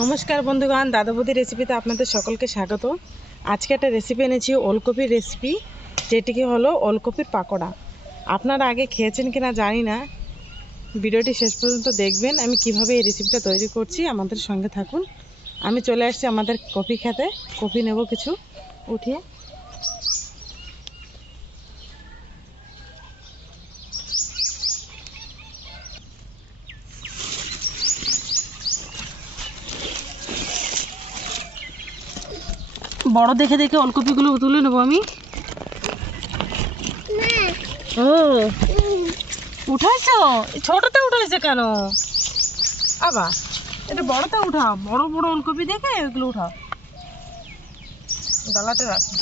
নমস্কার বন্ধুগণ, দাদা বৌদি রেসিপিতে আপনাদের সকলকে স্বাগত। আজকে একটা রেসিপি এনেছি ওলকপির রেসিপি, যেটিকে হলো ওলকপির পাকোড়া। আপনারা আগে খেয়েছেন কিনা জানি না, ভিডিওটি শেষ পর্যন্ত দেখবেন আমি কিভাবে এই রেসিপিটা তৈরি করছি। আমাদের সঙ্গে থাকুন। আমি চলে আসছি আমাদের কপি খেতে। কপি নেব কিছু উঠিয়ে। বড় দেখে দেখে ওলকপিগুলো তুলে নেবো আমি। ও উঠাইছো? ছোটতে উঠাইছে কেন? আবার এটা বড়তে উঠাও, বড় বড় ওলকপি দেখে এগুলো উঠাও। ডালাতে রাখো।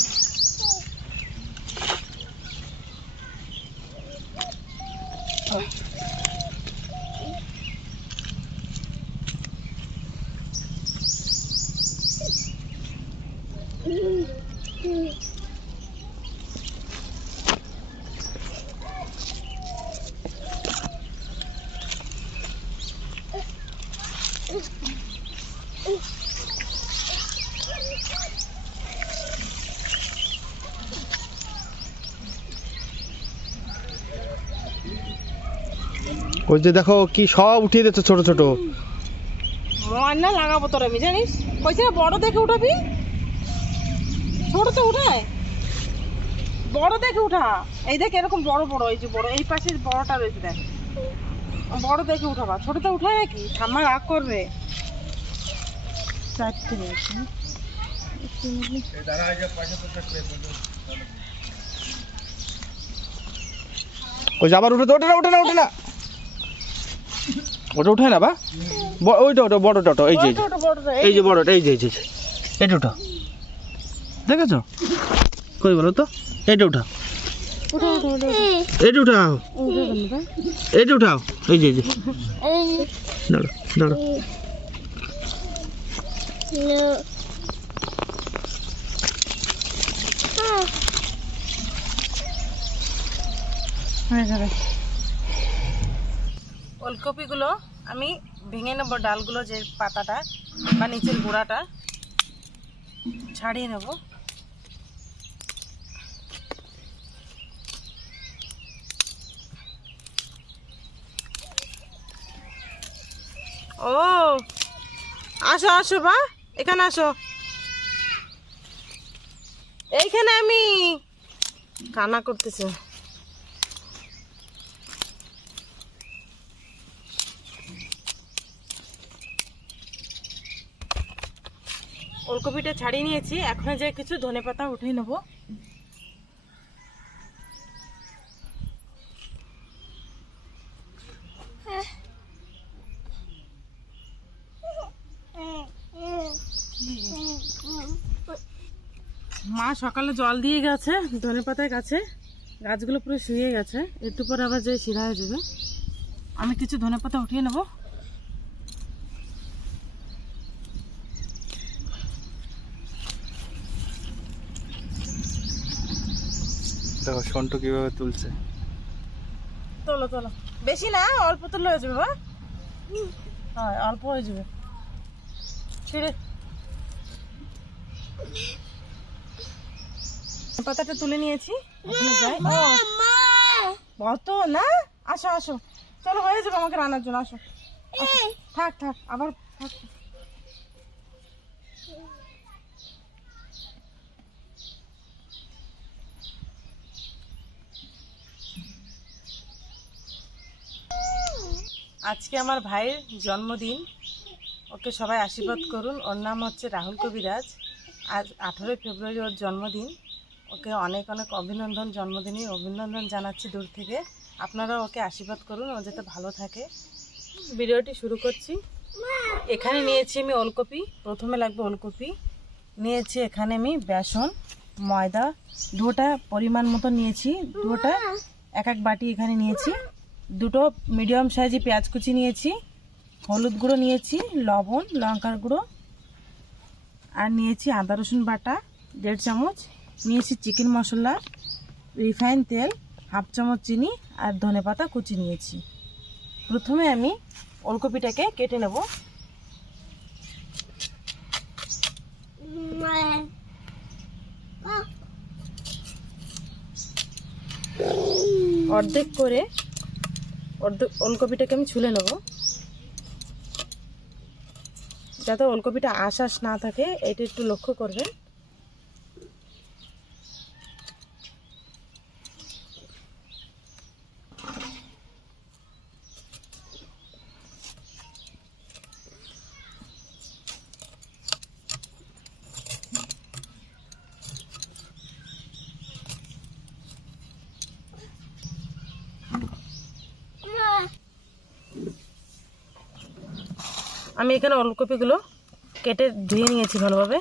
ওই যে দেখো কি সব উঠিয়ে দিচ্ছে ছোট ছোট। ময়না লাগাবো তোর, আমি জানিস কইছে বড় দেখে উঠাবি। ছোট তো উঠায়, বড় দেখে উঠা। এই দেখ এরকম বড় বড়, এই যে বড়, এই পাশে বড়টা রয়েছে দেখ, বড় দেখে উঠাবা। ছোট তো উঠায় নাকি? ঠাম্মা রাগ করবে। চারটে রয়েছে। ওই যে আবার উঠে ওঠে না ওঠে না ওঠে না, ওটা উঠে না বা ওইটা ওটা বড়টা ওটা, এই যে এই যে বড়টা, এই যে এই যে এটা উঠা, দেখেছো? কই বলো তো, এটা উঠা, এটা উঠাও, এটা উঠাও, এই যে এই যে দাঁড়ো দাঁড়ো। ওলকপিগুলো আমি ভেঙে নেব, ডালগুলো যে পাতাটা বা নিচের গোড়াটা ছাড়িয়ে নেব। ও আসো আসো বা এখানে আসো, এইখানে আমি কান্না করতেছি। ওলকপিটা ছাড়িয়ে নিয়েছি, এখন যে কিছু ধনেপাতা উঠিয়ে নেব। মা সকালে জল দিয়ে গেছে ধনেপাতার গাছে, গাছগুলো পুরো শুয়ে গেছে, একটু পরে আবার যে শিরা হয়ে যাবে। আমি কিছু ধনেপাতা উঠিয়ে নেব। দেখো সন্টু কিভাবে তুলছে। তোলো তোলো, বেশি না, অল্প তুললে হয়ে যাবে। হ্যাঁ অল্প হয়ে যাবে। ছিঁড়ে পাতাটা তুলে নিয়েছি, যাই। কত না, আসো আসো, চলো হয়ে যাবে আমাকে রান্নার জন্য। আসো থাক থাক, আবার থাক। আজকে আমার ভাইয়ের জন্মদিন, ওকে সবাই আশীর্বাদ করুন। ওর নাম হচ্ছে রাহুল কবিরাজ। আজ 18 ফেব্রুয়ারি ওর জন্মদিন। ওকে অনেক অনেক অভিনন্দন, জন্মদিনে অভিনন্দন জানাচ্ছি দূর থেকে। আপনারা ওকে আশীর্বাদ করুন, ও যাতে ভালো থাকে। ভিডিওটি শুরু করছি। এখানে নিয়েছি আমি ওলকপি, প্রথমে লাগবে ওলকপি নিয়েছি। এখানে আমি বেসন, ময়দা দুটোটা পরিমাণ মতো নিয়েছি, দুটোটা এক এক বাটি এখানে নিয়েছি। দুটো মিডিয়াম সাইজে পেঁয়াজ কুচি নিয়েছি, হলুদ গুঁড়ো নিয়েছি, লবণ, লঙ্কার গুঁড়ো, আর নিয়েছি আদা রসুন বাটা 1.5 চামচ, নিয়েছি চিকেন মশলা, রিফাইন তেল, হাফ চামচ চিনি আর ধনেপাতা কুচি নিয়েছি। প্রথমে আমি ওলকপিটাকে কেটে নেব। অর্ধেক করে ওলকপিটাকে আমি ছুলে নেব, যাতে ওলকপিটা আঁশ না থাকে এটা একটু লক্ষ্য করবেন। আমি এখানে ওলকপিগুলো কেটে ধুয়ে নিয়েছি ভালোভাবে।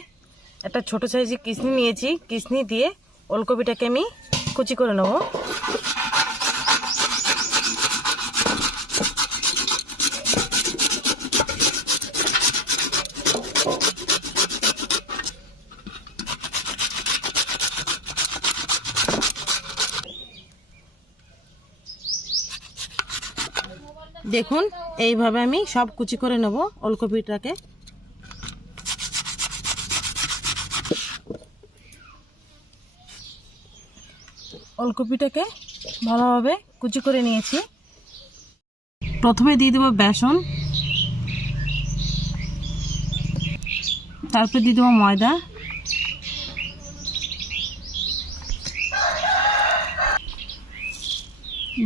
একটা ছোট সাইজের কিসনি নিয়েছি, কিসনি দিয়ে ওলকপিটাকে আমি কুচি করে নেব। দেখুন এইভাবে আমি সব কুচি করে নেব ওলকপিটাকে। ওলকপিটাকে ভালোভাবে কুচি করে নিয়েছি। প্রথমে দিয়ে দেবো বেসন, তারপর দিয়ে দেবো ময়দা,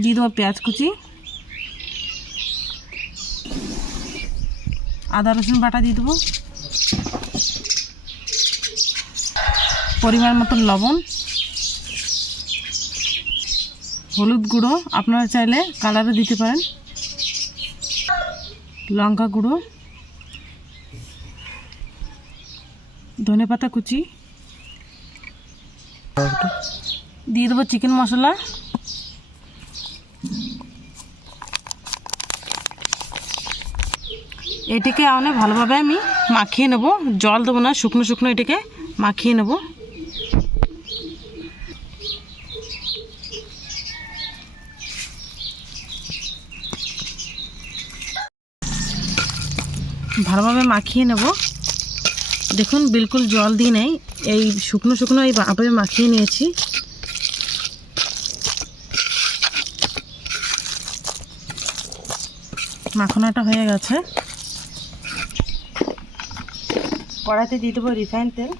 দিয়ে দেবো পেঁয়াজ কুচি, আদা রসুন বাটা দিয়ে দেবো, পরিমাণ মতো লবণ, হলুদ গুঁড়ো আপনারা চাইলে কালারও দিতে পারেন, লঙ্কা গুঁড়ো, ধনেপাতা কুচি, দিয়ে দেবো চিকেন মশলা, এটাকে অনেক ভালোভাবে আমি মাখিয়ে নেব। জল দেবো না, শুকনো শুকনো এটাকে মাখিয়ে নেব। ভালোভাবে মাখিয়ে নেব। দেখুন বিলকুল জল দিই নাই, এই শুকনো শুকনো এইভাবে মাখিয়ে নিয়েছি। মাখানোটা হয়ে গেছে। কড়াইতে দিয়ে দেবো রিফাইন তেল,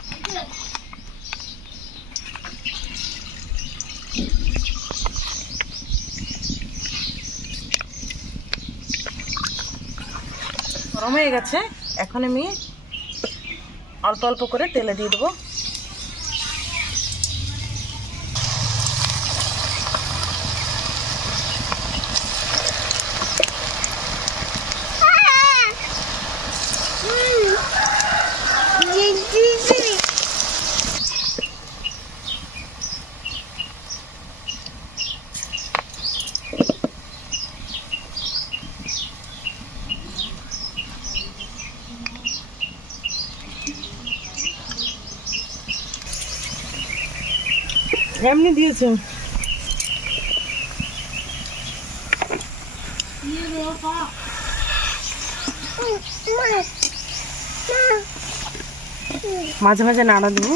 গরম হয়ে গেছে। এখন আমি অল্প অল্প করে তেলে দিয়ে দেবো। এমনি দিয়েছে। মাঝে মাঝে নাড়া দেবো।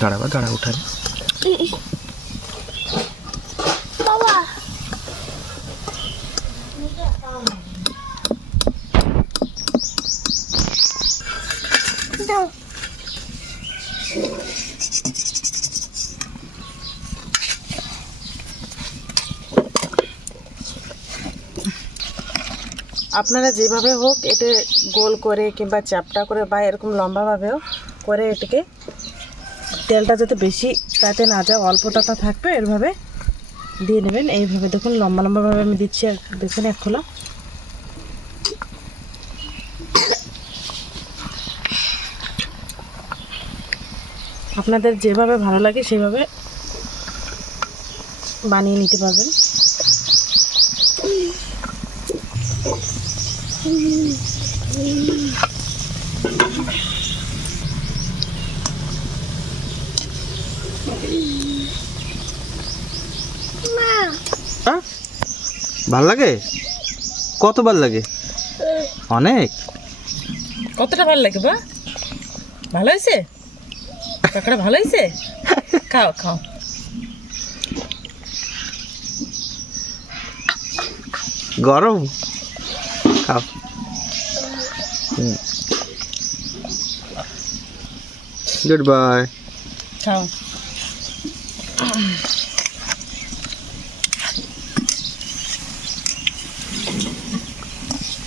দাঁড়াবা, দাঁড়া উঠাই। বাবা দাও। আপনারা যেভাবে হোক এটা গোল করে কিংবা চ্যাপটা করে বা এরকম লম্বাভাবেও করে এটাকে তেলটা যাতে বেশি তাতে না যায়, অল্প তাতা থাকবে এরভাবে দিয়ে নেবেন। এইভাবে দেখুন লম্বা লম্বাভাবে আমি দিচ্ছি। আর দেখুন এক খোলা। আপনাদের যেভাবে ভালো লাগে সেভাবে বানিয়ে নিতে পারবেন। হ্যাঁ ভাল লাগে? কতবার লাগে? অনেক। কতটা ভালো লাগে বা? ভালো হয়েছে? কাঁকড়া ভালো হয়েছে? খাও খাও। গরম খাও। Good bye. খাও।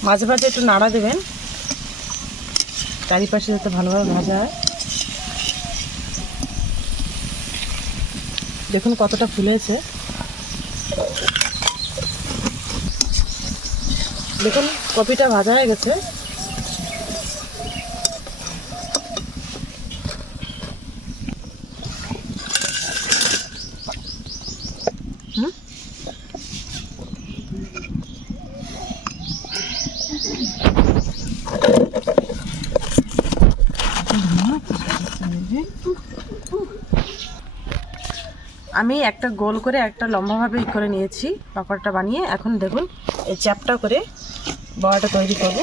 মাঝে মাঝে একটু নাড়া দেবেন, চারিপাশে যাতে ভালোভাবে ভাজা হয়। দেখুন কতটা ফুলেছে। দেখুন কপিটা ভাজা হয়ে গেছে। আমি একটা গোল করে একটা লম্বাভাবে করে নিয়েছি পাকোড়াটা বানিয়ে। এখন দেখুন এই চ্যাপটা করে বড়াটা তৈরি করব।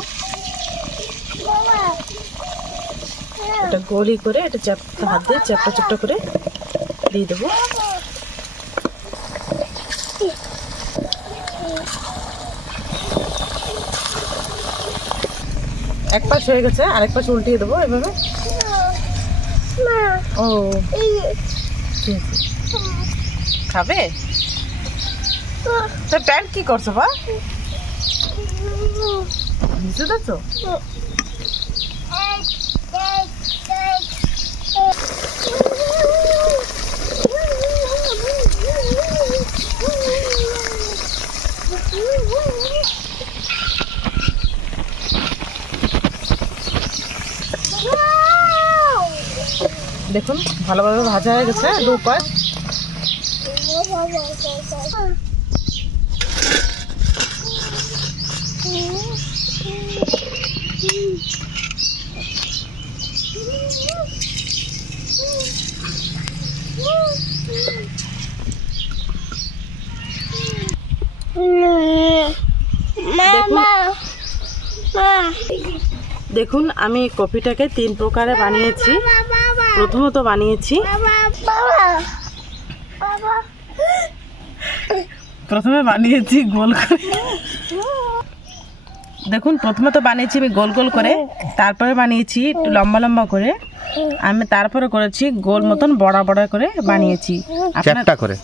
এটা গোলই করে এটা চ্যাপটা হাত দিয়ে চ্যাপটা চ্যাপটা করে দিয়ে দেবো। এক পাশ হয়ে গেছে, আরেক পাশ উল্টিয়ে দেবো এভাবে। ও ঠিক আছে। খাবে? তো প্যান্ট কি করছো বা? বুঝতে পারছো? দেখুন ভালোভাবে ভাজা হয়ে গেছে দু পাশ। দেখুন আমি কপিটাকে 3 প্রকারে বানিয়েছি। প্রথমত বানিয়েছি গোল করে। দেখুন প্রথমে তো বানিয়েছি আমি গোল গোল করে, তারপরে বানিয়েছি একটু লম্বা লম্বা করে, আমি তারপরে করেছি গোল মতন বড়া বড়া করে বানিয়েছি। চ্যাপটা করে।